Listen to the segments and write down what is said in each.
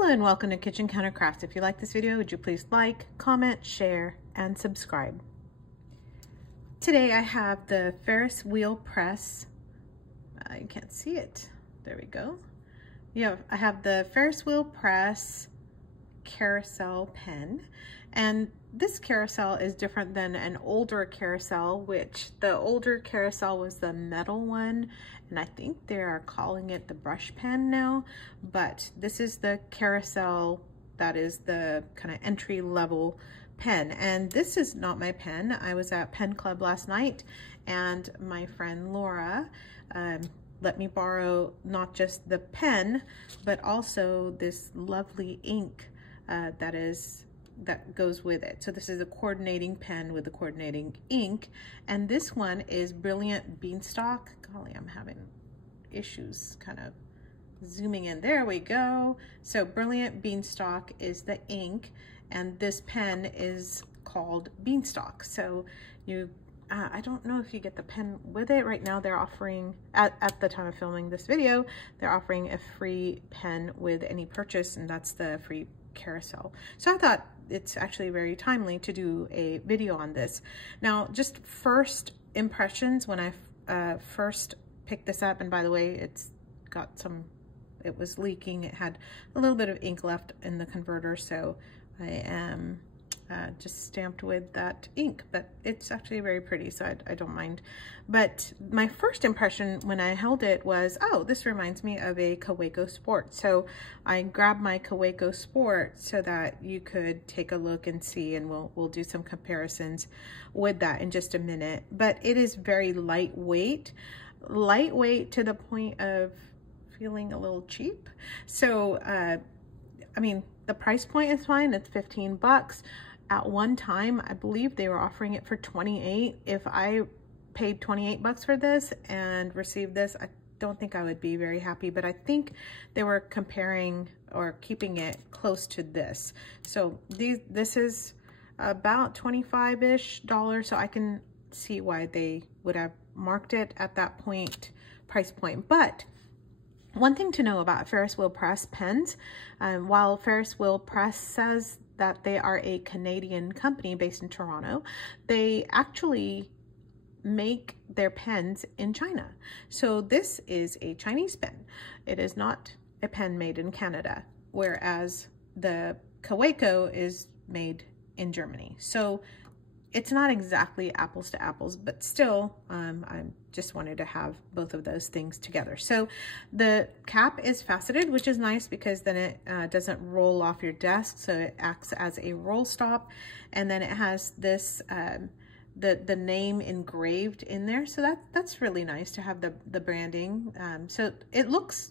Hello and welcome to Kitchen Counter Crafts. If you like this video, would you please like, comment, share, and subscribe. Today I have the Ferris wheel press. You can't see it. There we go. Yeah, I have the Ferris wheel press carousel pen, and this carousel is different than an older carousel, which the older carousel was the metal one, and I think they are calling it the brush pen now, but this is the carousel that is the kind of entry level pen. And this is not my pen. I was at Pen Club last night and my friend Laura let me borrow not just the pen but also this lovely ink that goes with it. So this is a coordinating pen with the coordinating ink, and this one is Brilliant Beanstalk. Golly, I'm having issues kind of zooming in. There we go. So Brilliant Beanstalk is the ink, and this pen is called Beanstalk. So you I don't know if you get the pen with it. Right now they're offering, at the time of filming this video, they're offering a free pen with any purchase, and that's the free carousel. So I thought it's actually very timely to do a video on this. Now, just first impressions when I first picked this up, and by the way, it was leaking. It had a little bit of ink left in the converter, so I am just stamped with that ink, but it's actually very pretty, so I don't mind. But my first impression when I held it was, oh, this reminds me of a Kaweco Sport. So I grabbed my Kaweco Sport so that you could take a look and see, and we'll do some comparisons with that in just a minute. But it is very lightweight to the point of feeling a little cheap. So I mean, the price point is fine. It's 15 bucks. At one time, I believe they were offering it for 28. If I paid 28 bucks for this and received this, I don't think I would be very happy, but I think they were comparing or keeping it close to this. So this is about $25-ish, so I can see why they would have marked it at that price point. But one thing to know about Ferris wheel press pens, while Ferris wheel press says that they are a Canadian company based in Toronto, they actually make their pens in China. So this is a Chinese pen. It is not a pen made in Canada, whereas the Kaweco is made in Germany. So it's not exactly apples to apples, but still, I just wanted to have both of those things together. So the cap is faceted, which is nice because then it doesn't roll off your desk. So it acts as a roll stop. And then it has this, the name engraved in there. So that's really nice to have the branding. So it looks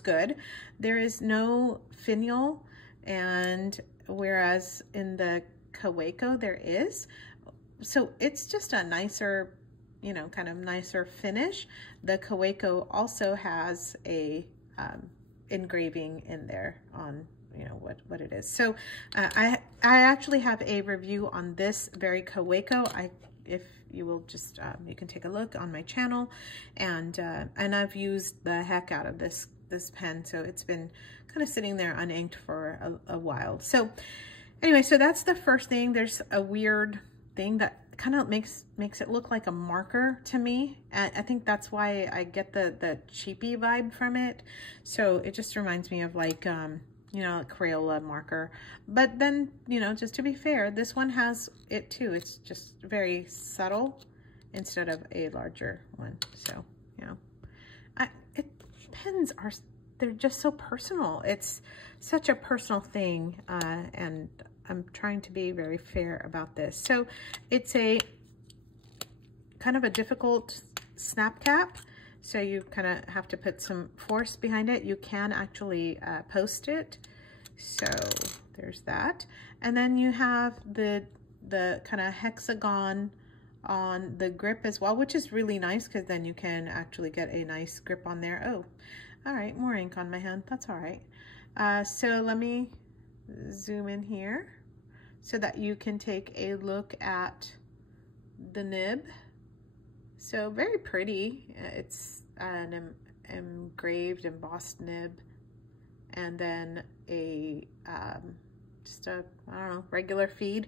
good. There is no finial, and whereas in the Kaweco there is. So it's just a nicer, kind of nicer finish. The Kaweco also has a engraving in there on, what it is. So I actually have a review on this very Kaweco. If you will just, you can take a look on my channel, and I've used the heck out of this pen. So it's been kind of sitting there uninked for a while. So anyway, so that's the first thing. There's a weird thing that kind of makes it look like a marker to me. I think that's why I get the cheapy vibe from it. So it just reminds me of like, a Crayola marker. But then, just to be fair, this one has it too. It's just very subtle instead of a larger one. So, pens they're just so personal. It's such a personal thing, and I'm trying to be very fair about this. So it's a kind of a difficult snap cap. So you kind of have to put some force behind it. You can actually post it. So there's that. And then you have the kind of hexagon on the grip as well, which is really nice because then you can actually get a nice grip on there. Oh, all right, more ink on my hand. That's all right. So let me zoom in here so that you can take a look at the nib. So very pretty. It's an engraved, embossed nib. and then a just a, I don't know, regular feed.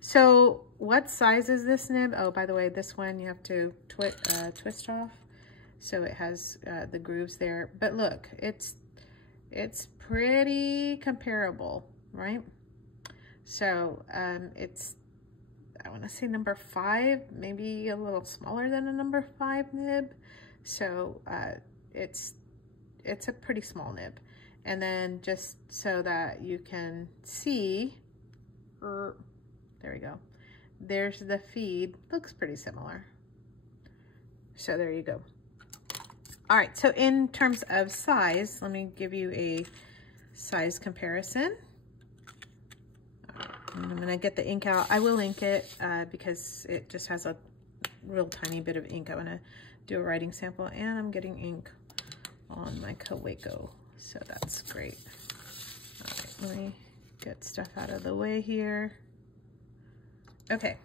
So what size is this nib? Oh, by the way, this one you have to twist off, so it has the grooves there. But look, it's pretty comparable, right? So it's, I want to say number 5, maybe a little smaller than a number 5 nib. So it's a pretty small nib. And then just so that you can see, there we go. There's the feed, looks pretty similar. So there you go. All right, so in terms of size, let me give you a size comparison. I'm gonna get the ink out. I will ink it because it just has a real tiny bit of ink. I wanna do a writing sample, and I'm getting ink on my Kaweco, so that's great. All right, let me get stuff out of the way here. Okay,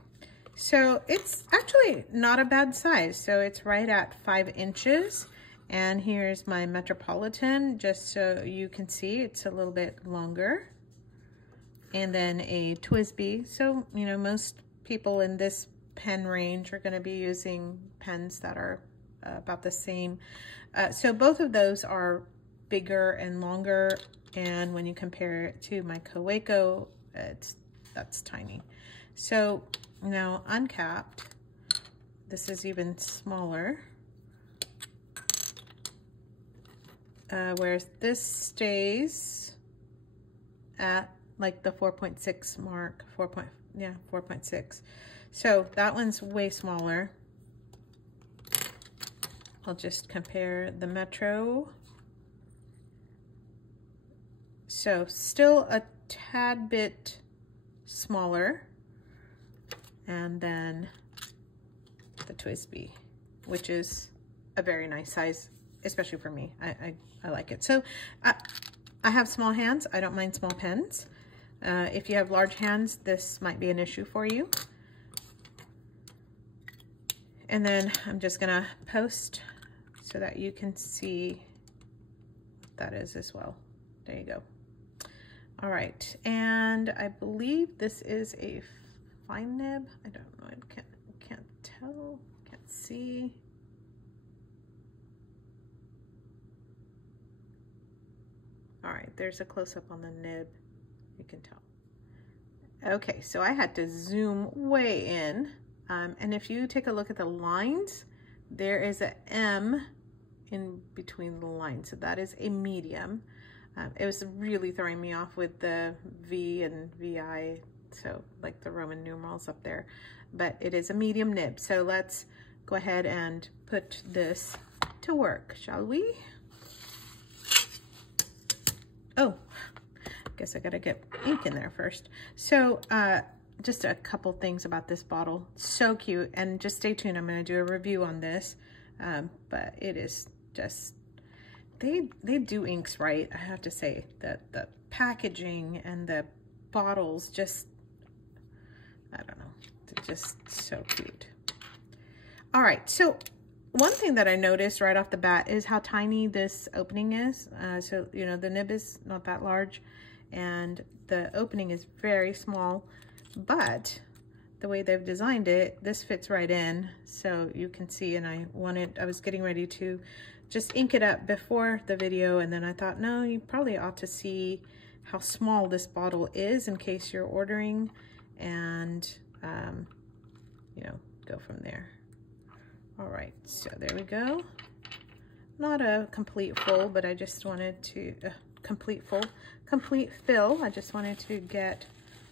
so it's actually not a bad size. So it's right at 5 inches. And here's my Metropolitan, just so you can see it's a little bit longer. And then a TWSBI. So, you know, most people in this pen range are going to be using pens that are about the same. So both of those are bigger and longer. And when you compare it to my Kaweco, that's tiny. So now uncapped, this is even smaller. Whereas this stays at like the 4.6 mark, 4.6. So that one's way smaller. I'll just compare the Metro. So still a tad bit smaller. And then the TWSBI, which is a very nice size, especially for me. I like it. So I have small hands. I don't mind small pens. If you have large hands, this might be an issue for you. And then I'm just gonna post so that you can see what that is as well. There you go. All right, and I believe this is a fine nib. I don't know, I can't tell, can't see. All right, there's a close-up on the nib, you can tell. Okay, so I had to zoom way in, and if you take a look at the lines, there is a M in between the lines, so that is a medium. It was really throwing me off with the V and VI, so like the Roman numerals up there, but it is a medium nib. So let's go ahead and put this to work, shall we? Oh, I guess I gotta get ink in there first. So just a couple things about this bottle. So cute, and just stay tuned. I'm gonna do a review on this, but it is just, they do inks right, I have to say. That the packaging and the bottles just, I don't know, they're just so cute. All right, so one thing that I noticed right off the bat is how tiny this opening is. So, you know, the nib is not that large and the opening is very small, but the way they've designed it, this fits right in. So you can see, and I was getting ready to just ink it up before the video, and then I thought, no, you probably ought to see how small this bottle is in case you're ordering, and you know, go from there. All right, so there we go. Not a complete full, but I just wanted to, complete fill. I just wanted to get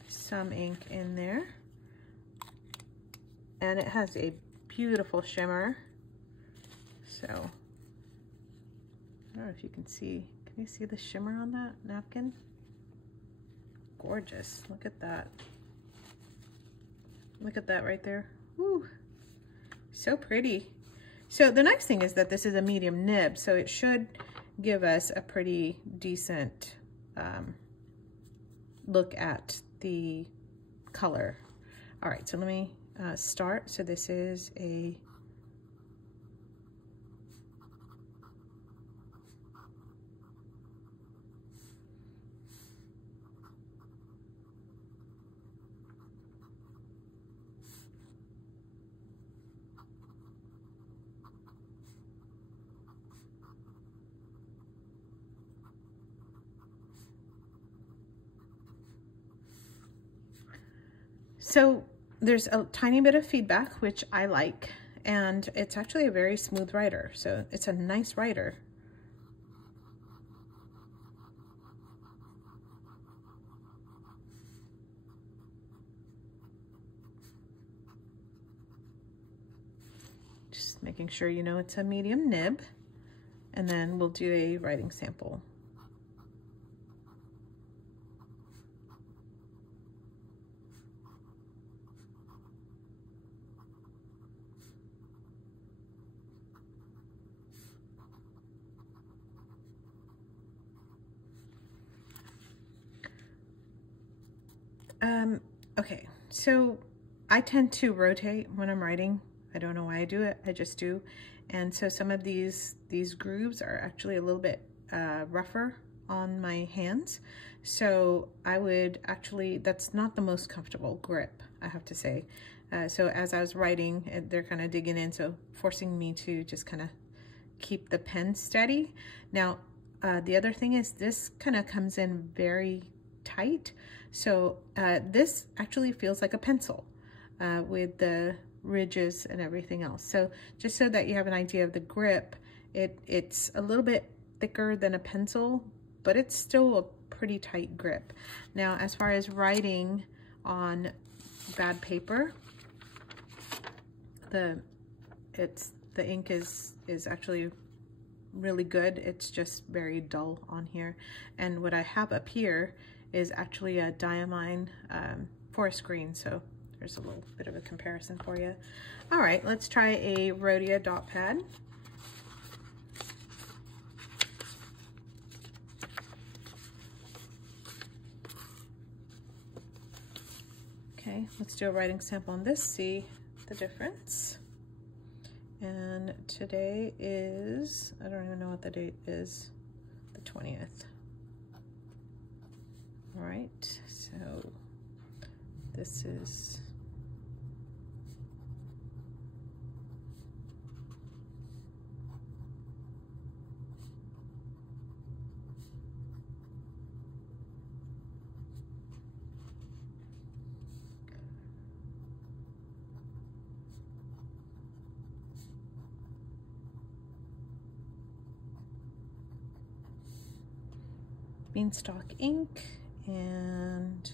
some ink in there. And it has a beautiful shimmer. So, I don't know if you can see you see the shimmer on that napkin? Gorgeous, look at that. Look at that right there. Woo. So pretty. So the nice thing is that this is a medium nib, so it should give us a pretty decent look at the color. All right, so let me start. So this is a So there's a tiny bit of feedback, which I like, and it's actually a very smooth writer. So it's a nice writer. Just making sure you know it's a medium nib, and then we'll do a writing sample. Okay, so I tend to rotate when I'm writing. I don't know why I do it, I just do. And so some of these grooves are actually a little bit rougher on my hands. So I would actually, that's not the most comfortable grip, I have to say. So as I was writing, they're kind of digging in, so forcing me to just kind of keep the pen steady. Now, the other thing is this kind of comes in very tight. So this actually feels like a pencil with the ridges and everything else. So just so that you have an idea of the grip, it's a little bit thicker than a pencil, but it's still a pretty tight grip. Now, as far as writing on bad paper, the ink is actually really good. It's just very dull on here. And what I have up here is actually a diamine forest green. So there's a little bit of a comparison for you. All right, let's try a Rhodia dot pad. Okay, let's do a writing sample on this, see the difference. And today is, I don't even know what the date is, the 20th. All right, so this is Beanstalk ink. And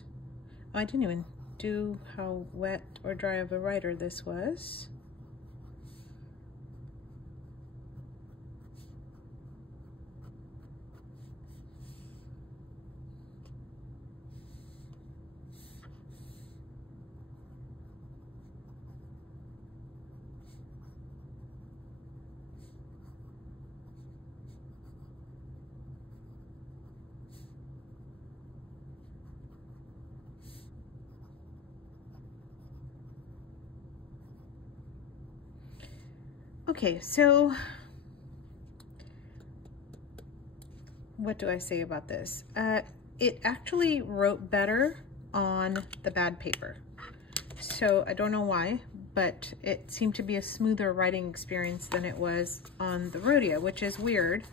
oh, I didn't even do how wet or dry of a writer this was. Okay, so what do I say about this? It actually wrote better on the bad paper. So I don't know why, but it seemed to be a smoother writing experience than it was on the Rhodia, which is weird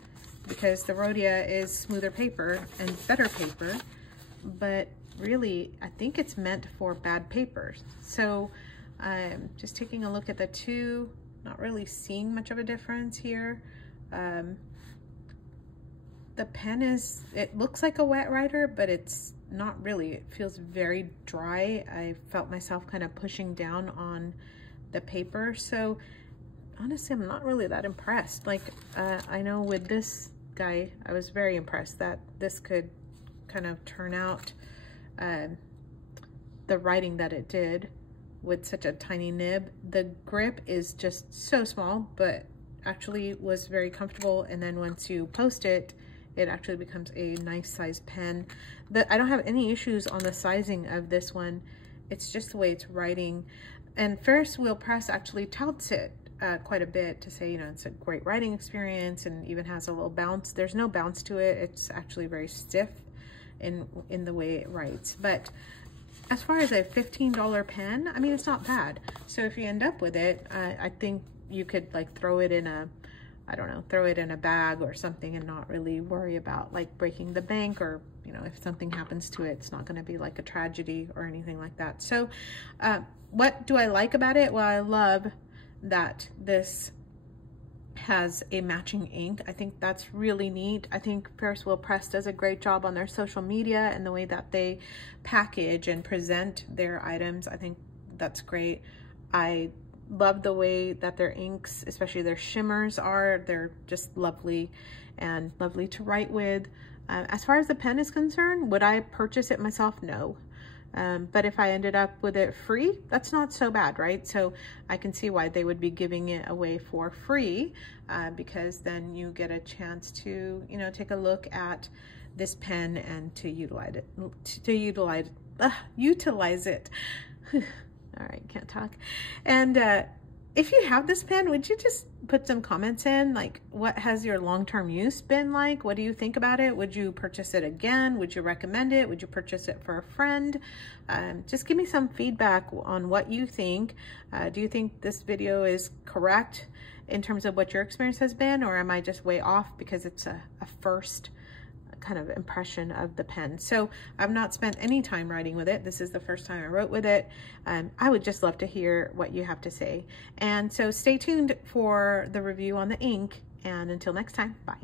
because the Rhodia is smoother paper and better paper, but really I think it's meant for bad papers. So just taking a look at the two, not really seeing much of a difference here. The pen is, it looks like a wet writer, but it's not really. It feels very dry. I felt myself kind of pushing down on the paper. So honestly, I'm not really that impressed. Like, I know with this guy, I was very impressed that this could kind of turn out the writing that it did with such a tiny nib. The grip is just so small, but actually was very comfortable. And then once you post it, it actually becomes a nice size pen. I don't have any issues on the sizing of this one. It's just the way it's writing. And Ferris Wheel Press actually touts it quite a bit to say, you know, it's a great writing experience and even has a little bounce. There's no bounce to it. It's actually very stiff in the way it writes. But as far as a $15 pen, I mean, it's not bad. So if you end up with it, I think you could like throw it in a I don't know, throw it in a bag or something and not really worry about like breaking the bank, or, you know, if something happens to it, it's not going to be like a tragedy or anything like that. So what do I like about it? Well, I love that this has a matching ink. I think that's really neat. I think Ferris Press does a great job on their social media and the way that they package and present their items. I think that's great. I love the way that their inks, especially their shimmers, are. They're just lovely and lovely to write with. As far as the pen is concerned, would I purchase it myself? No. But if I ended up with it free, that's not so bad, right? So I can see why they would be giving it away for free, because then you get a chance to, you know, take a look at this pen and to utilize it, utilize it. All right, can't talk. And if you have this pen, would you just put some comments in? Like, what has your long-term use been like? What do you think about it? Would you purchase it again? Would you recommend it? Would you purchase it for a friend? Just give me some feedback on what you think. Do you think this video is correct in terms of what your experience has been, or am I just way off because it's a first kind of impression of the pen? So I've not spent any time writing with it. This is the first time I wrote with it. I would just love to hear what you have to say. And so stay tuned for the review on the ink, and until next time, bye.